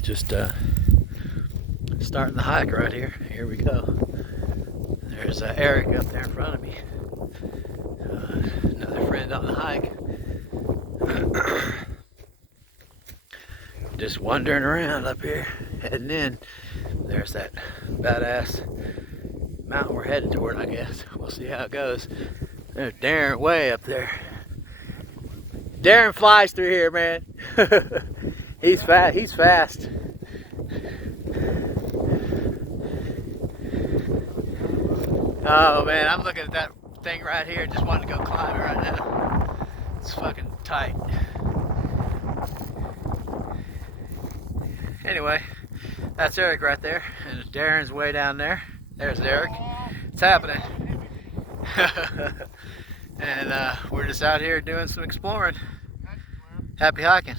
Just starting the hike right here. Here we go. There's Eric up there in front of me. Another friend on the hike. Just wandering around up here, heading in. There's that badass mountain we're heading toward, I guess. We'll see how it goes. There's Darren way up there. Darren flies through here, man. He's fast. He's fast. Oh man, I'm looking at that thing right here. Just wanting to go climb it right now. It's fucking tight. Anyway, that's Eric right there, and Darren's way down there. There's Eric. It's happening. And we're just out here doing some exploring. Happy hiking.